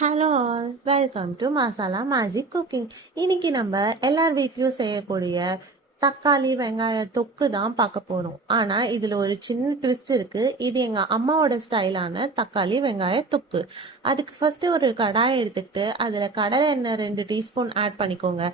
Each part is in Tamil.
Hello all, welcome to masala magic cooking. இன்னைக்கு நம்ம எல்லார் வீட்லேயும் செய்யக்கூடிய தக்காளி வெங்காய தொக்கு தான் பார்க்க போகிறோம். ஆனால் இதில் ஒரு சின்ன ட்விஸ்ட் இருக்குது. இது எங்கள் அம்மாவோட ஸ்டைலான தக்காளி வெங்காய தொக்கு. அதுக்கு ஃபஸ்ட்டு ஒரு கடாயை எடுத்துக்கிட்டு அதில் கடலை எண்ணெய் 2 டீஸ்பூன் ஆட் பண்ணிக்கோங்க.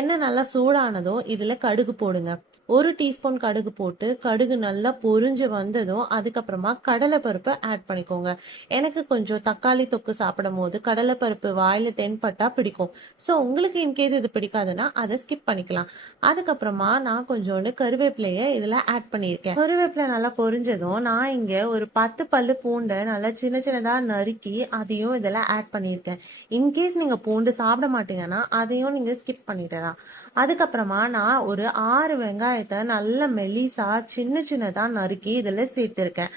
எண்ணெய் நல்லா சூடானதும் இதில் கடுகு போடுங்க. 1 டீஸ்பூன் கடுகு போட்டு கடுகு நல்லா பொரிஞ்சு வந்ததும் அதுக்கப்புறமா கடலைப்பருப்பை ஆட் பண்ணிக்கோங்க. எனக்கு கொஞ்சம் தக்காளி தொக்கு சாப்பிடும் போது கடலைப்பருப்பு வாயில் தென்பட்டா பிடிக்கும். ஸோ உங்களுக்கு இன்கேஸ் இது பிடிக்காதுன்னா அதை ஸ்கிப் பண்ணிக்கலாம். அதுக்கப்புறமா நான் கொஞ்சோண்டு கருவேப்பிலையை இதில் ஆட் பண்ணியிருக்கேன். கருவேப்பிலை நல்லா பொரிஞ்சதும் நான் இங்கே ஒரு 10 பல்லு பூண்டை நல்லா சின்ன சின்னதாக நறுக்கி அதையும் இதில் ஆட் பண்ணியிருக்கேன். இன்கேஸ் நீங்கள் பூண்டு சாப்பிட மாட்டீங்கன்னா அதையும் நீங்கள் ஸ்கிப் பண்ணிடலாம். அதுக்கப்புறமா நான் ஒரு 6 வெங்காயத்தை நல்ல மெலிசா சின்ன சின்னதாக நறுக்கி இதில் சேர்த்துருக்கேன்.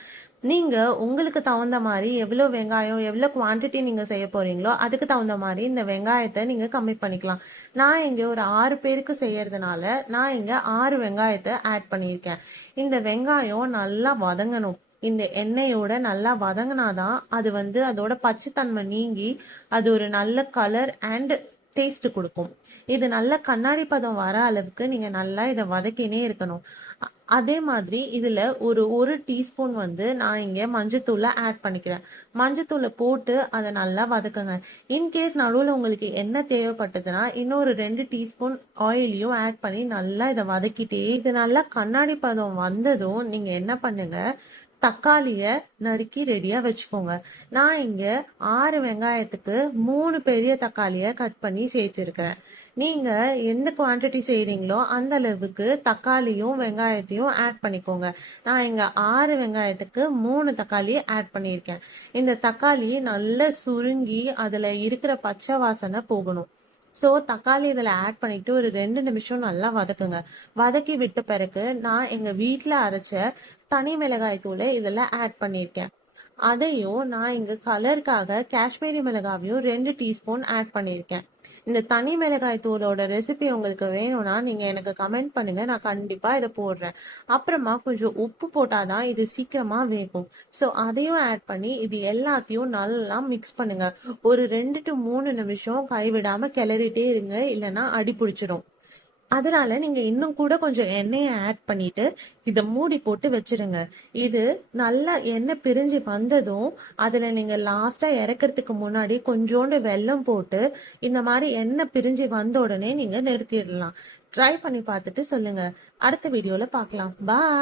நீங்கள் உங்களுக்கு தகுந்த மாதிரி எவ்வளோ வெங்காயம் எவ்வளோ குவான்டிட்டி நீங்கள் செய்ய போகிறீங்களோ அதுக்கு தகுந்த மாதிரி இந்த வெங்காயத்தை நீங்கள் கம்மி பண்ணிக்கலாம். நான் இங்கே ஒரு 6 பேருக்கு செய்யறதுனால நான் இங்கே 6 வெங்காயத்தை ஆட் பண்ணியிருக்கேன். இந்த வெங்காயம் நல்லா வதங்கணும். இந்த எண்ணெயோட நல்லா வதங்கினாதான் அது அதோட பச்சைத்தன்மை நீங்கி அது ஒரு நல்ல கலர் அண்ட் டேஸ்ட் கொடுக்கும். இது நல்ல கண்ணாடி பதம் வர அளவுக்கு நீங்கள் நல்லா இதை வதக்கினே இருக்கணும். அதே மாதிரி இதில் ஒரு டீஸ்பூன் நான் இங்கே மஞ்சத்தூளை ஆட் பண்ணிக்கிறேன். மஞ்சத்தூளை போட்டு அதை நல்லா வதக்குங்க. இன்கேஸ் நடுவில் உங்களுக்கு என்ன தேவைப்பட்டதுன்னா இன்னொரு 2 டீஸ்பூன் ஆயிலையும் ஆட் பண்ணி நல்லா இதை வதக்கிட்டே இது நல்லா கண்ணாடி பதம் வந்ததும் நீங்கள் என்ன பண்ணுங்க, தக்காளியை நறுக்கி ரெடியாக வச்சுக்கோங்க. நான் இங்கே 6 வெங்காயத்துக்கு 3 பெரிய தக்காளியை கட் பண்ணி சேர்த்துருக்கிறேன். நீங்கள் எந்த குவான்டிட்டி செய்கிறீங்களோ அந்த அளவுக்கு தக்காளியும் வெங்காயத்தையும் ஆட் பண்ணிக்கோங்க. நான் இங்கே 6 வெங்காயத்துக்கு 3 தக்காளி ஆட் பண்ணியிருக்கேன். இந்த தக்காளி நல்லா சுருங்கி அதில் இருக்கிற பச்சை வாசனை போகணும். ஸோ தக்காளி இதில் ஆட் பண்ணிவிட்டு ஒரு 2 நிமிஷம் நல்லா வதக்குங்க. வதக்கி விட்ட பிறகு நான் எங்கள் வீட்டில் அரைச்ச தனி மிளகாய் தூளை இதில் ஆட் பண்ணியிருக்கேன். அதையும் நான் இங்கே கலருக்காக காஷ்மீரி மிளகாவையும் 2 டீஸ்பூன் ஆட் பண்ணியிருக்கேன். இந்த தனி மிளகாய் தூளோட ரெசிபி உங்களுக்கு வேணும்னா நீங்கள் எனக்கு கமெண்ட் பண்ணுங்கள், நான் கண்டிப்பாக இதை போடுறேன். அப்புறமா கொஞ்சம் உப்பு போட்டால் இது சீக்கிரமாக வேகும். ஸோ அதையும் ஆட் பண்ணி இது எல்லாத்தையும் நல்லா மிக்ஸ் பண்ணுங்கள். ஒரு 2 to 3 நிமிஷம் கைவிடாமல் கிளறிட்டே இருங்க, இல்லைன்னா அடி பிடிச்சிடும். அதனால நீங்க இன்னும் கூட கொஞ்சம் எண்ணெயை ஆட் பண்ணிட்டு இதை மூடி போட்டு வச்சிருங்க. இது நல்லா எண்ணெய் பிரிஞ்சு வந்ததும் அதில் நீங்க லாஸ்டா இறக்கிறதுக்கு முன்னாடி கொஞ்சோண்டு வெல்லம் போட்டு இந்த மாதிரி எண்ணெய் பிரிஞ்சு வந்த உடனே நீங்க நிறுத்திடலாம். ட்ரை பண்ணி பார்த்துட்டு சொல்லுங்க. அடுத்த வீடியோல பார்க்கலாம். பாய்.